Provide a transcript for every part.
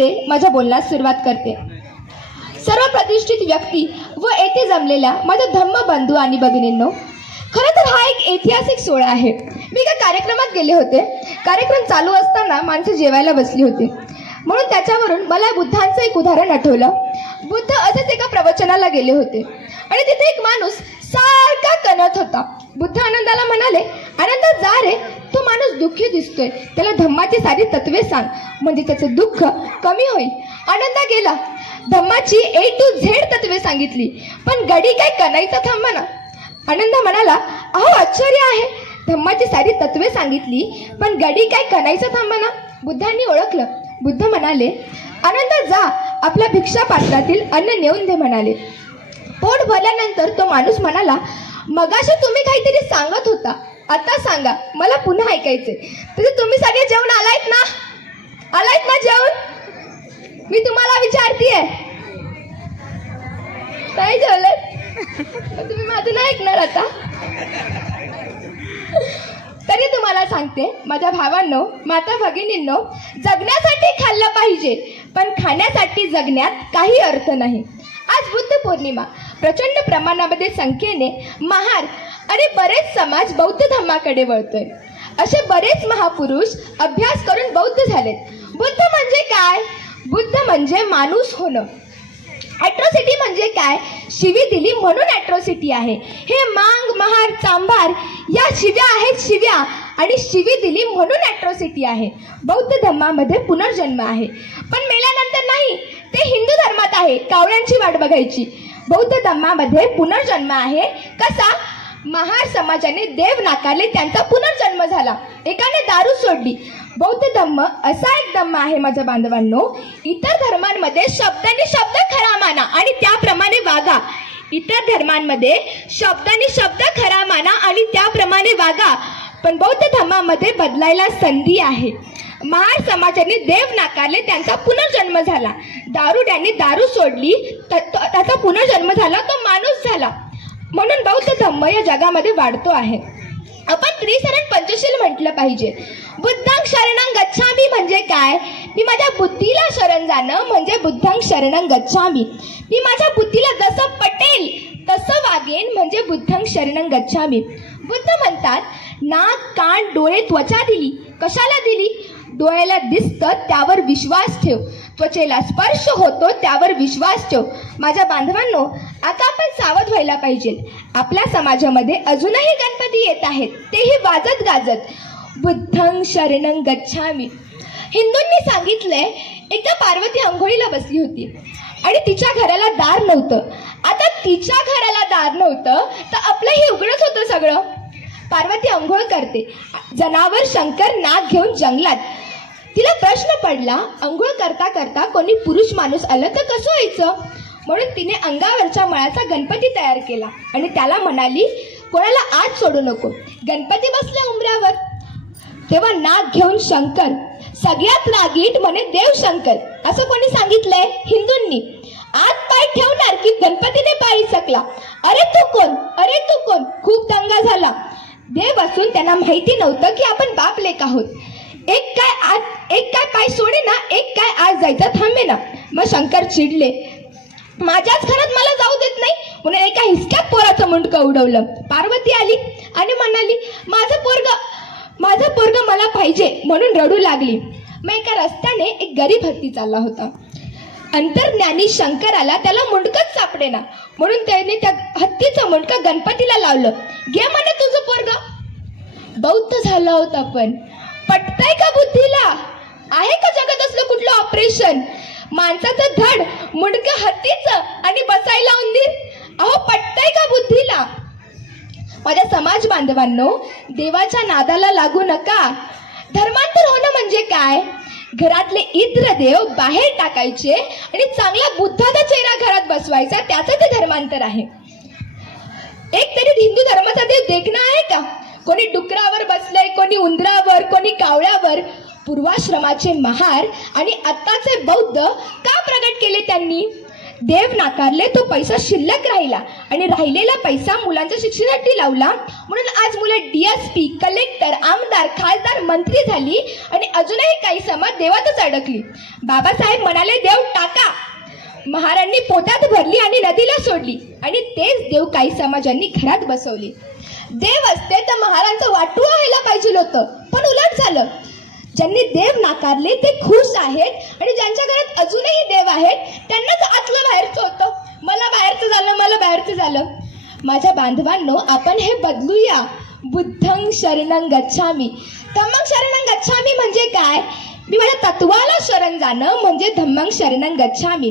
शिंदे माझ्या बोलण्यास सुरुवात करते. सर्व प्रतिष्ठित व्यक्ती व येथे जमलेल्या माझ्या धम्म बंधू आणि भगिनींनो खरं तर हा एक ऐतिहासिक सोहळा आहे. मी एका कार्यक्रमात गेले होते. कार्यक्रम चालू असताना माणसं जेवायला बसली होती. म्हणून त्याच्यावरून मला बुद्धांचं एक उदाहरण आठवलं. बुद्ध असेच एका प्रवचनाला गेले होते. आणि तिथे एक माणूस सारखा कणत होता. बुद्ध आनंदाला म्हणाले आनंदा जा रे तो माणूस दुःखी दिसतोय. त्याला धम्माची सारी तत्वे सांग. म्हणजे त्याचं दुःख कमी होईल. आनंदा गेला. धम्माची ए टू झेड तत्वे सांगितली. पण गडी काय कणाईचा थांबा ना. आनंद म्हणाला अहो आश्चर्य आहे. धम्माची सारी तत्वे सांगितली पण गडी काय कनाईचा थांबा ना. बुद्धांनी ओळखलं. बुद्ध म्हणाले आनंद जा. आपल्या भिक्षा पात्रातील अन्न नेऊन दे म्हणाले. पोट भरल्यानंतर तो माणूस म्हणाला मगाशी तुम्ही काहीतरी सांगत होता. आता सांगा मला पुन्हा ऐकायचंय. तसे तुम्ही सगळे जेवण आलायत ना? आलायत ना जेवण? मी तुम्हाला विचारतीये. काय जेवलं? तुम्ही माझं नाही ऐकणार आता. तरी तुम्हाला सांगते माझ्या भावांनो माता भगिनींनो जगण्यासाठी खाल्लं पाहिजे पण खाण्यासाठी जगण्यात काही अर्थ नाही. आज बुद्ध पौर्णिमा. प्रचंड प्रमाणामध्ये संख्येने महार आणि बरेच समाज बौद्ध धर्माकडे वळतोय. असे बरेच महापुरुष अभ्यास करून बौद्ध झालेत. बुद्ध म्हणजे काय? बुद्ध म्हणजे माणूस होणं. ॲट्रॉसिटी म्हणजे काय? शिवी दिली म्हणून ॲट्रॉसिटी आहे. हे मांग महार चांभार या शिव्या आहेत शिव्या आणि शिवी दिली म्हणून ॲट्रॉसिटी आहे. बौद्ध धर्मामध्ये पुनर्जन्म आहे. पण मेल्यानंतर नाही. ते हिंदू धर्मात आहे. कावळ्यांची वाट बघायची. बौद्ध धर्मामध्ये पुनर्जन्म आहे. कसा? महार समाजाने देव नाकारले त्यांचा पुनर्जन्म झाला. एकाने दारू सोडली. बौद्ध धम्म असा एक धम्म आहे माझ्या बांधवांनो. इतर धर्मांमध्ये शब्दाने शब्द खरा माना आणि त्याप्रमाणे वागा. इतर धर्मांमध्ये शब्दाने शब्द खरा माना आणि त्याप्रमाणे वागा. पण बौद्ध धर्मामध्ये बदलायला संधी आहे. महार समाजाने देव नाकारले त्यांचा पुनर्जन्म झाला. दारुड्यांनी दारू सोडली त- त्याचा पुनर्जन्म झाला तो माणूस झाला. म्हणून बौद्ध धम्म या जगामध्ये वाढतो आहे. आपण त्रिसरण पंचशील म्हटलं पाहिजे. बुद्धांग शरणं गच्छामी म्हणजे काय? मी माझ्या बुद्धीला शरण जाणं म्हणजे बुद्धांग शरणं गच्छामी. मी माझ्या बुद्धीला जसं पटेल तसं वागेन म्हणजे बुद्धांग शरणं गच्छामी. बुद्ध म्हणतात नाक कान डोळे त्वचा दिली. कशाला दिली? डोळ्याला दिसतं त्यावर विश्वास ठेव. त्वचेला स्पर्श होतो त्यावर विश्वास ठेव. माझ्या बांधवांनो आता आपण सावध व्हायला पाहिजे. आपल्या समाजामध्ये अजूनही गणपती येत आहेत. तेही वाजत गाजत. बुद्धं शरणं गच्छामी. हिंदूंनी सांगितलंय एकदा पार्वती आंघोळीला बसली होती. आणि तिच्या घराला दार नव्हतं. आता तिच्या घराला दार नव्हतं तर आपलंही उघडच होतं सगळं. पार्वती आंघोळ करते. जनावर शंकर नाग घेऊन जंगलात. तिला प्रश्न पडला अंघोळ करता करता कोणी पुरुष माणूस आलं तर कसं व्हायचं? म्हणून तिने अंगावरच्या मळाचा गणपती तयार केला. आणि त्याला म्हणाली कोणाला आत सोडू नको. गणपती बसले उमऱ्यावर तेव्हा नाक घेऊन शंकर सगळ्यात रागीट म्हणे देव शंकर असं कोणी सांगितलंय? हिंदूंनी. आत पाय ठेवणार की गणपतीने पायी सकला अरे तू कोण? अरे तू कोण? खूप दंगा झाला. देव असून त्यांना माहिती नव्हतं की आपण बाप लेक आहोत. एक काय आत एक काय पाय सोडे ना एक काय आज जायचं थांबे ना मग शंकर चिडले. माझ्याच घरात मला जाऊ देत नाही. म्हणून एका हिसक्यात पोराचं मुंडकं उडवलं. पार्वती आली आणि म्हणाली माझं पोरग माझं पोरग मला पाहिजे म्हणून रडू लागली. मग एका रस्त्याने एक गरीब हत्ती चालला होता. अंतर्ज्ञानी शंकराला त्याला मुंडकच सापडेना. म्हणून त्याने त्या हत्तीचं मुंडकं गणपतीला लावलं. घे म्हणे तुझं पोरग. बौद्ध झाला होता पण पटताय का बुद्धीला? आहे का जगत असलं कुठलं ऑपरेशन माणसाचं धड मुंडकं हत्तीचं आणि बसायला उंदीर. अहो पटतय का बुद्धीला? माझ्या समाज बांधवांनो देवाच्या नादाला लागू नका. धर्मांतर होणं म्हणजे काय? घरातले इत्र देव बाहेर टाकायचे आणि चांगला बुद्धाचा चेहरा घरात बसवायचा त्याचं ते धर्मांतर आहे. एक तरी हिंदू धर्माचा देव देखणं आहे का? कोणी डुकरावर बसलंय कोणी उंदरावर कोणी कावळ्यावर. पूर्वाश्रमाचे महार आणि आत्ताचे बौद्ध का प्रगट केले त्यांनी? देव नाकारले तो पैसा शिल्लक राहिला आणि राहिलेला पैसा मुलांच्या शिक्षणासाठी लावला. म्हणून आज मुलं डीएसपी कलेक्टर आमदार खासदार मंत्री झाली आणि अजूनही काही समाज देवातच अडकली. बाबासाहेब म्हणाले देव टाका. महारांनी पोटात भरली आणि नदीला सोडली आणि तेच देव काही समाजांनी घरात बसवली. देव असते तर महारांचं वाटू व्हायला पाहिजे होतं पण उलट झालं. ज्यांनी देव नाकारले ते खुश आहेत आणि ज्यांच्या घरात अजूनही देव आहेत त्यांनाच आतलं बाहेरचं होतं. मला बाहेरचं झालं मला बाहेरचं झालं. माझ्या बांधवांनो आपण हे बदलूया. बुद्धं शरणं गच्छामी. धम्मं शरणं गच्छामी म्हणजे काय? मी माझ्या तत्वाला शरण जाणं म्हणजे धम्मं शरणं गच्छामी.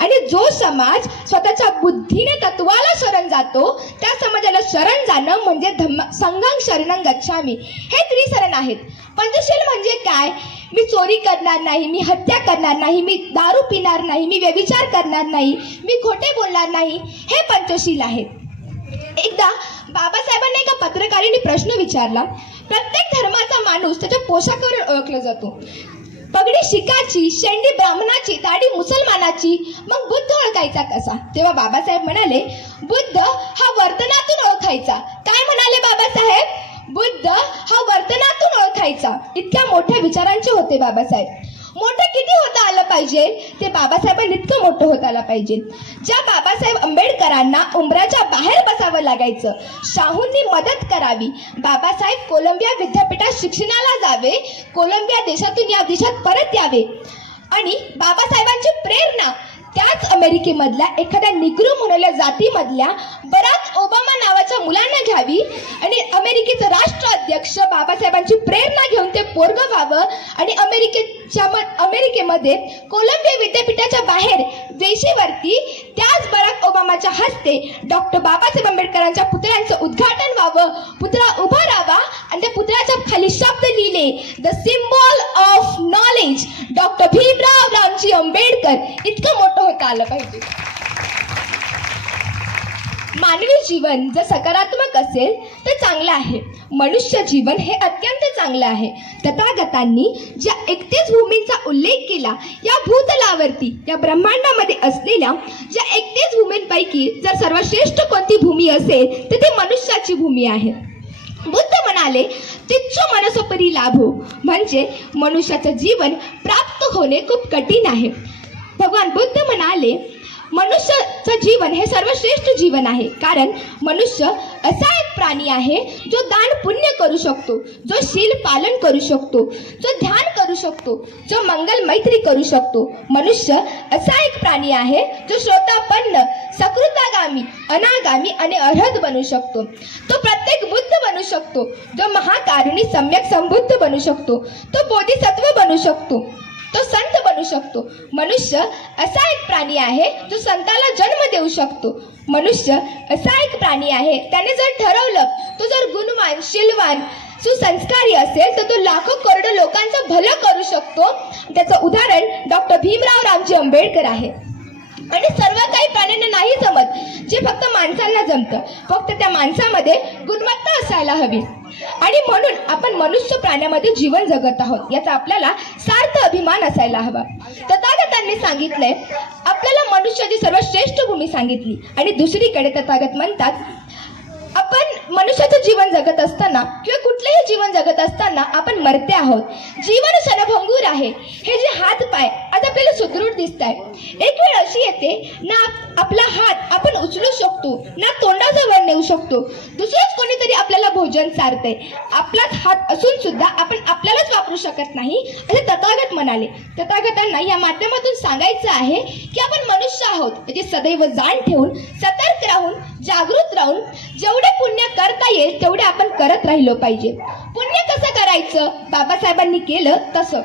आणि जो समाज स्वतःच्या बुद्धीने तत्वाला शरण जातो त्या समाजाला शरण जाणं म्हणजे धम्म संगम शरणं गच्छामी. हे त्रिशरण आहेत. पंचशील म्हणजे काय? मी चोरी करणार नाही मी हत्या करणार नाही मी दारू पिणार नाही मी व्यभिचार करणार नाही मी खोटे बोलणार नाही. हे पंचशील आहेत. एकदा बाबासाहेबांनी एका पत्रकाराने प्रश्न विचारला. प्रत्येक धर्माचा माणूस त्याच्या पोशाखावर ओळखला जातो. पगडी शिकाची शेंडी ब्राह्मणाची दाढी मुसलमानाची मग बुद्ध ओळखायचा कसा? तेव्हा बाबासाहेब म्हणाले बुद्ध हा वर्तनातून ओळखायचा. काय म्हणाले बाबासाहेब? बुद्ध हा वर्तनातून ओळखायचा. इतक्या मोठ्या विचारांचे होते बाबासाहेब. मोठं किती होता पाहिजे ते बाबासाहेबांनी इतकं मोठं होत आलं पाहिजे. ज्या बाबासाहेब आंबेडकरांना उंबराच्या बाहेर बसावं लागायचं शाहूंनी मदत करावी. बाबासाहेब कोलंबिया विद्यापीठात शिक्षणाला जावे कोलंबिया देशातून या देशात परत यावे. आणि बाबासाहेबांची प्रेरणा त्याच अमेरिकेमधल्या एखाद्या निग्रो म्हणलेल्या जातीमधल्या बराच ओबामा नावाच्या मुलांना घ्यावी आणि अमेरिकेचं राष्ट्राध्यक्ष बाबासाहेबांची प्रेरणा घेऊन ते पोरग व्हावं आणि अमेरिकेच्या अमेरिकेमध्ये कोलंबिया विद्यापीठाच्या बाहेर वेशीवरती त्याच बराक ओबामाच्या हस्ते डॉक्टर बाबासाहेब आंबेडकरांच्या पुतळ्यांचं उद्घाटन व्हावं. पुतळा उभा राहावा आणि त्या पुतळ्याच्या खाली शब्द लिहिले. The symbol of knowledge doctor Bhimrao Ramji Ambedkar. इतकं मोठं होता आलं पाहिजे. मानवी जीवन जर सकारात्मक असेल तर चांगलं आहे. मनुष्य जीवन हे अत्यंत चांगलं आहे. तथागतांनी ज्या एकतीस भूमींचा उल्लेख केला या भूतलावरती या ब्रह्मांडामध्ये असलेल्या ज्या एकतीस भूमींपैकी जर सर्वश्रेष्ठ कोणती भूमी असेल तर ती मनुष्याची भूमी आहे. बुद्ध म्हणाले तिच्छ मनसोपरी लाभो. म्हणजे मनुष्याचं जीवन प्राप्त होणे खूप कठीण आहे. भगवान बुद्ध म्हणाले मनुष्याचं जीवन हे सर्वश्रेष्ठ जीवन आहे. कारण मनुष्य असा एक प्राणी आहे जो दान पुण्य करू शकतो जो शील पालन करू शकतो जो ध्यान करू शकतो जो मंगल मैत्री करू शकतो. मनुष्य असा एक प्राणी आहे जो श्रोतापन्न सकृतागामी अनागामी आणि अर्हत बनू शकतो. तो प्रत्येक बुद्ध बनू शकतो जो महाकारुणी सम्यक संबुद्ध बनू शकतो तो बोधिसत्व बनू शकतो तो संत बनू शकतो. मनुष्य असा एक प्राणी आहे जो संताला जन्म देऊ शकतो. मनुष्य असा एक प्राणी आहे त्याने जर ठरवलं तो जर गुणवान शिलवान सुसंस्कारी असेल तर तो लाखो करोडो लोकांचं भलं करू शकतो. त्याचं उदाहरण डॉक्टर भीमराव रामजी आंबेडकर आहे. आणि सर्व काही प्राण्यांना नाही जमत. जे फक्त माणसांना जमतं. फक्त त्या माणसामध्ये गुणवत्ता असायला हवी. आणि म्हणून आपण मनुष्य प्राण्यामध्ये जीवन जगत आहोत. याचा आपल्याला सार्थ अभिमान असायला हवा. तथागतांनी सांगितलंय आपल्याला मनुष्याची सर्वश्रेष्ठ भूमी सांगितली. आणि दुसरीकडे तथागत म्हणतात आपण मनुष्याचं जीवन जगत असताना किंवा कुठलेही जीवन जगत असताना आपण मरते आहोत. जीवन क्षणभंगूर आहे. हे जे हात पाय आज आपल्याला सुदृढ दिसत आहे एक वेळ अशी येते ना आप- आपला हात आपण उचलू शकतो ना तोंडाजवळ नेऊ शकतो. दुसरंच कोणीतरी आपल्याला भोजन चारतंय आपलाच हात असून सुद्धा आपण आपल्यालाच वापरू शकत नाही असे तथागत म्हणाले. तथागतांना या माध्यमातून सांगायचं आहे की आपण मनुष्य आहोत म्हणजे सदैव जाण ठेवून सतर्क राहून जागृत राहून जेवढे पुण्य करता येईल तेवढे आपण करत राहिलो पाहिजे. पुण्य कसं करायचं? बाबासाहेबांनी केलं तसं.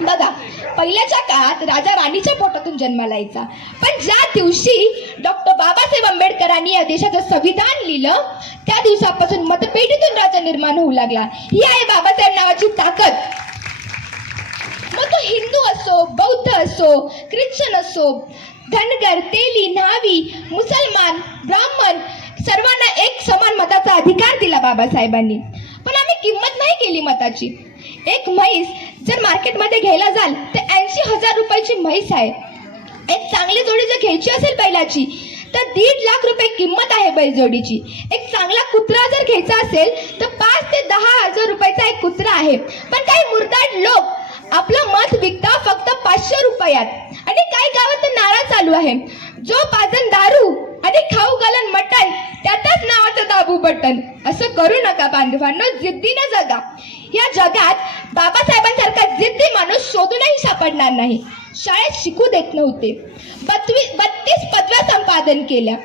बघा पहिल्याच्या काळात राजा राणीच्या पोटातून जन्माला यायचा. पण ज्या दिवशी डॉक्टर बाबासाहेब आंबेडकरांनी या देशाचं संविधान लिहिलं त्या दिवसापासून मतपेटीतून राजा निर्माण होऊ लागला. ही आहे बाबासाहेब नावाची ताकद. मग तो हिंदू असो बौद्ध असो ख्रिश्चन असो धनगर तेली न्हावी मुसलमान ब्राह्मण सर्वांना एक समान मताचा अधिकार दिला बाबासाहेबांनी. पण आम्ही किंमत नाही केली मताची. एक म्हैस जर मार्केटमध्ये घ्यायला जाल तर ऐंशी हजार रुपयाची म्हैस आहे. एक चांगली जोडी जर घ्यायची असेल बैलाची तर दीड लाख रुपये किंमत आहे बैलजोडीची. एक चांगला कुत्रा जर घ्यायचा असेल तर पाच ते दहा हजार रुपयाचा एक कुत्रा आहे. पण काही मुरताड लोक आपलं मत विकता फक्त पाचशे रुपयात. आणि काही गावात तर नारा चालू आहे. जो पाजन दारू करू नका बांधवांनो जिद्दीनं जगा. या जगात बाबासाहेबांसारखा जिद्दी माणूस शोधूनही सापडणार नाही. शाळेत शिकू देत नव्हते. बत्तीस पदव्या संपादन केल्या.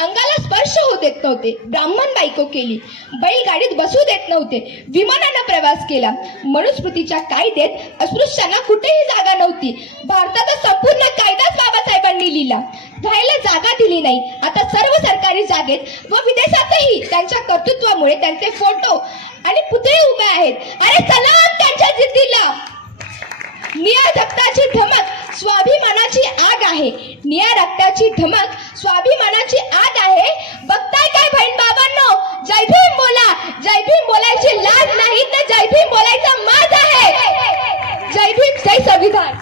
अंगाला स्पर्श होऊ देत नव्हते. ब्राह्मण बायको केली. बैलगाडीत बसू देत नव्हते. विमानानं प्रवास केला. मनुस्मृतीच्या कायद्यात अस्पृश्यांना कुठेही जागा नव्हती. भारताचा संपूर्ण कायदाच बाबासाहेबांनी लिहिला. राहायला जागा दिली नाही. आता सर्व सरकारी जागेत व विदेशातही त्यांच्या कर्तृत्वामुळे त्यांचे फोटो आणि पुतळे उभे आहेत. अरे चला त्यांच्या जिद्दीला. मिया जगताची धमक स्वाभिमान रक्ताची आग आहे. निळ्या रक्ताची धमक स्वाभिमानाची आग आहे. बघताय काय बहीण बाबांनो? जय भीम बोला. जय भीम बोलायची लाज नाही तर जय भीम बोलायचा माज आहे. जय भीम जय संविधान